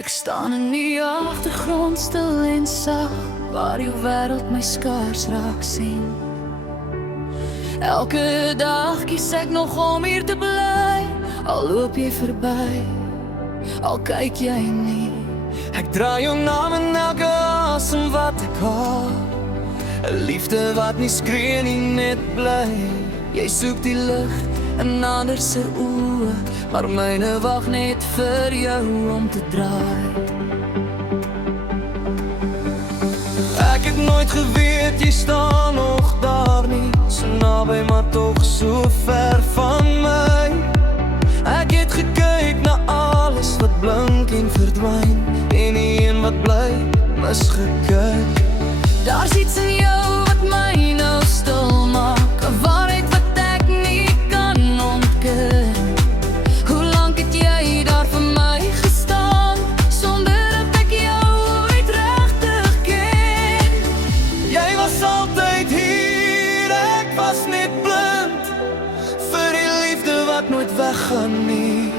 Ek staan in die agtergrond stil en sag, waar jou wêreld my skaars raak sien. Elke dag kies ek nog om hier te bly, al loop jy verby, al kyk jy nie. Ek dra jou naam in elke asem wat ek haal, 'n liefde wat nie skree nie, net bly. Jy soek die lig in ander se oë, maar myne wag net vir jou om te draai. Ek het nooit geweet jy staan nog daar nie, so naby maar tog so ver van my. Ek het gekyk na alles wat blink en verdwyn, en die een wat bly, misgekyk. Daar's iets in jou wat my nou stil maak, 'n waarheid wat ek nie kan ontken. Hoe lank het jy daar vir my gestaan, sonder dat ek jou ooit regtig ken? Jy was altyd hier, ek was net blind vir die liefde wat nooit weggaan nie.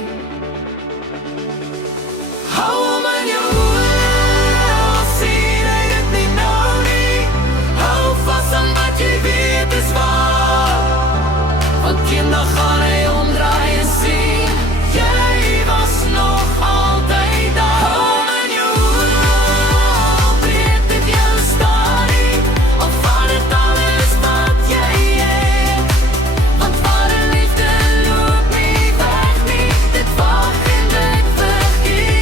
Hou hom in jou oë, al sien hy dit nie nou nie. Hou vas aan wat jy weet is waar, want eendag gaan hy omdraai en sien, jy was nog altyd daar. Hou hom in jou oë, al breek dit jou staan nie, al vat dit alles wat jy het, want ware liefde loop nie weg nie, dit wag en dit vergeet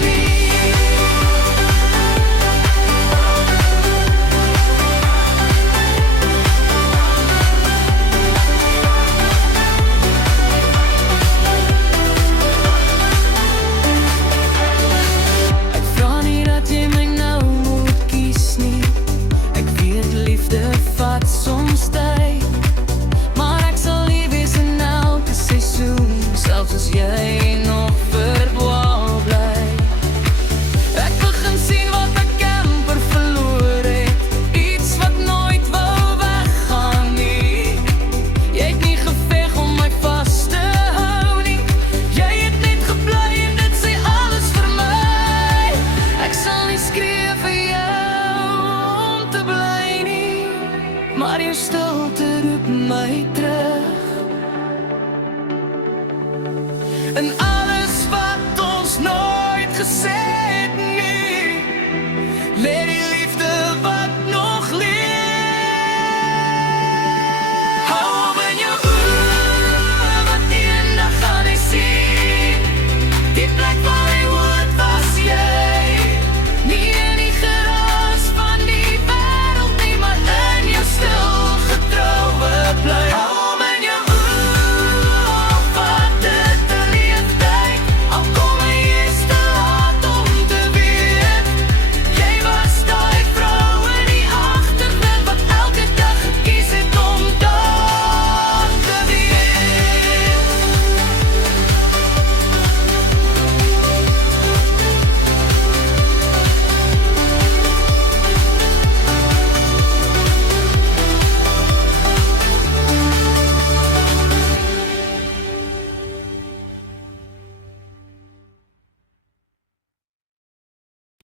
nie. Ek vra nie dat jy my nou moet kies nie, ek weet liefde vat soms tyd, maar ek sal lief wees in elke seisoen, selfs as jy nog verdwaal bly. Ek begin sien wat ek amper verloor het, iets wat nooit wou weggaan nie. Jy het nie geveg om my vas te hou nie, jy het net gebly en dit sê alles vir my. Ek sal nie skree vir jou om te bly nie, maar jou stilte roep my terug. En alles wat ons nooit gesê